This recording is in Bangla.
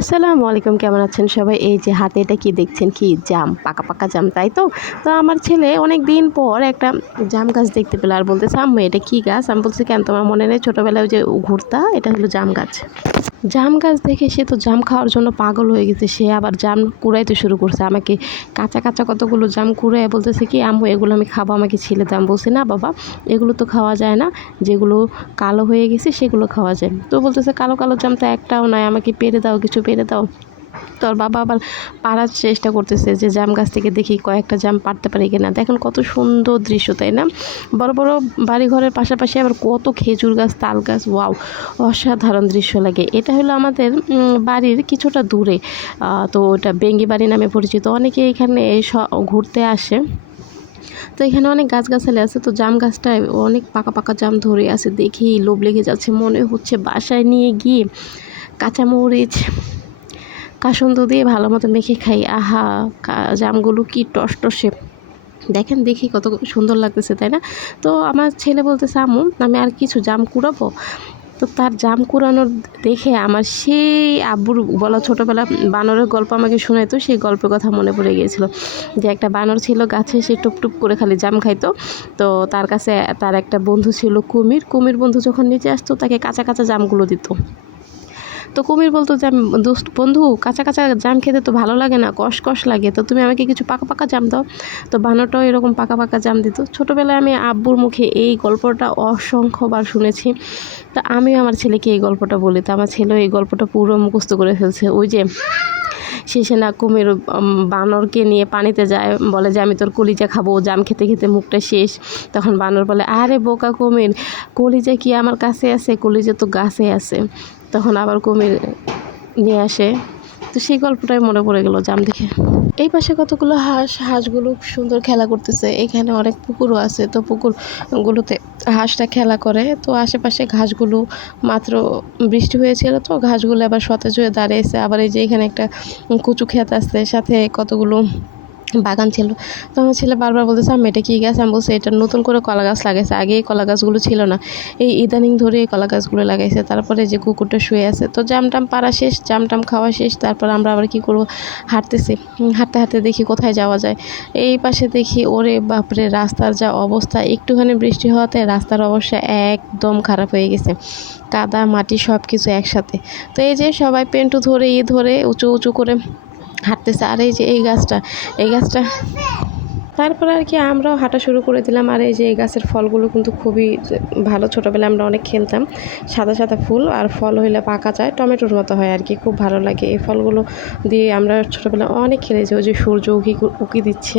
আসসালামু আলাইকুম, কেমন আছেন সবাই? এই যে হাতে এটা কি দেখছেন? কি জাম, পাকা পাকা জাম, তাই তো? তো আমার ছেলে অনেক দিন পর একটা জাম গাছ দেখতে পেল আর বলতেছে, আম্মু, এটা কি গাছ? আমি বলছি, কেন, তোমার মনে নেই? ছোটোবেলায় যে ঘুরতা, এটা হলো জাম গাছ। জাম গাছ দেখে সে তো জাম খাওয়ার জন্য পাগল হয়ে গেছে। সে আবার জাম কুড়াইতে শুরু করছে। আমাকে কাঁচা কাঁচা কতগুলো জাম কুড়াই বলতেছে কি, আম্মু, এগুলো আমি খাব, আমাকে ছেলে দাম। বলছি, না বাবা, এগুলো তো খাওয়া যায় না। যেগুলো কালো হয়ে গেছে, সেগুলো খাওয়া যায়। তো বলতেছে, কালো কালো জাম তো একটাও নয় আমাকে পেরে দাও কিছু পেরে দাও। তোর বাবা আবার পাড়ার চেষ্টা করতেছে যে জাম গাছ থেকে দেখি কয়েকটা জাম পারতে পারি কিনা। দেখেন কত সুন্দর দৃশ্য, তাই না? বড় বড় বাড়ি ঘরের পাশাপাশি আবার কত খেজুর গাছ, তাল গাছ, ওয়াও, অসাধারণ দৃশ্য লাগে। এটা হলো আমাদের বাড়ির কিছুটা দূরে। তো ওটা বেঙ্গি বাড়ি নামে পরিচিত। অনেকে এখানে ঘুরতে আসে। তো এখানে অনেক গাছগাছালি আছে। তো জাম গাছটায় অনেক পাকা পাকা জাম ধরে আছে। দেখি লোভ লেগে যাচ্ছে। মনে হচ্ছে বাসায় নিয়ে গিয়ে কাঁচামরিচ কাসন্দ দিয়ে ভালো মতো মেখে খাই। আহা জামগুলো কি টস টসে। দেখেন দেখি কত সুন্দর লাগতেছে, তাই না? তো আমার ছেলে বলতেছে আম্মু আমি আর কিছু জাম কুড়াবো? তো তার জাম কুড়ানোর দেখে আমার সেই আব্বুর বলা ছোটোবেলা বানরের গল্প আমাকে শোনাইতো সেই গল্পের কথা মনে পড়ে গিয়েছিল। যে একটা বানর ছিল গাছে, সে টুপ টুপ করে খালি জাম খাইতো। তো তার কাছে তার একটা বন্ধু ছিল কুমির। কুমির বন্ধু যখন নিচে আসতো, তাকে কাঁচা কাঁচা জামগুলো দিত। তো কুমির বলতো যে, আমি দোস্ত, বন্ধু কাঁচা কাঁচা জাম খেতে তো ভালো লাগে না, কষ কষ লাগে। তো তুমি আমাকে কিছু পাকা পাকা জাম দাও। তো বানরটাও এরকম পাকা পাকা জাম দিত। ছোটোবেলায় আমি আব্বুর মুখে এই গল্পটা অসংখ্যবার শুনেছি। তা আমিও আমার ছেলেকে এই গল্পটা বলি। তো আমার ছেলেও এই গল্পটা পুরো মুখস্থ করে ফেলছে। ওই যে, শেষে না কুমির বানরকে নিয়ে পানিতে যায়, বলে যে, আমি তোর কলিজা খাব জাম খেতে খেতে মুখটা শেষ। তখন বানর বলে, আরে বোকা কুমির, কলিজা কি আমার কাছে আছে? কলিজা তো গাছে আছে। তখন আবার কুমির নিয়ে আসে। তো সেই গল্পটাই মনে পড়ে গেল জাম দেখে। এই পাশে কতগুলো হাঁস, হাঁসগুলো সুন্দর খেলা করতেছে। এখানে অনেক পুকুরও আছে। তো পুকুরগুলোতে হাঁসটা খেলা করে। তো আশেপাশে ঘাসগুলো মাত্র বৃষ্টি হয়েছিল তো, ঘাসগুলো আবার সতেজ হয়ে দাঁড়িয়েছে। আবার এই যে এখানে একটা কচু ক্ষেত আছে, সাথে কতগুলো বাগান ছিল। তো আমার ছেলে বারবার বলতেছে আমি এটা কী গাছ? আমি বলছি, এটা নতুন করে কলা গাছ লাগাইছে। আগে এই কলা গাছগুলো ছিল না। এই ইদানিং ধরে এই কলা গাছগুলো লাগাইছে। তারপরে যে কুকুরটা শুয়ে আছে। তো জাম টাম পাড়া শেষ, জাম টাম খাওয়া শেষ। তারপর আমরা আবার কি করব? হাঁটতেছি। হাঁটতে হাঁটতে দেখি কোথায় যাওয়া যায়। এই পাশে দেখি, ওরে বাপরে, রাস্তার যা অবস্থা। একটুখানি বৃষ্টি হওয়াতে রাস্তার অবস্থা একদম খারাপ হয়ে গেছে। কাদা, মাটি সব কিছু একসাথে। তো এই যে সবাই পেন্টু ধরে, ই ধরে, উঁচু উঁচু করে হাঁটতেছে। আর এই যে এই গাছটা এই গাছটা। তারপর আর কি আমরাও হাঁটা শুরু করে দিলাম। আর এই যে এই গাছের ফলগুলো কিন্তু খুবই ভালো। ছোটোবেলায় আমরা অনেক খেলতাম। সাদা সাদা ফুল আর ফল হইলে পাকা যায় টমেটোর মতো হয় আর কি। খুব ভালো লাগে। এই ফলগুলো দিয়ে আমরা ছোটোবেলায় অনেক খেলেছি। ওই যে সূর্য উকি উকি দিচ্ছে।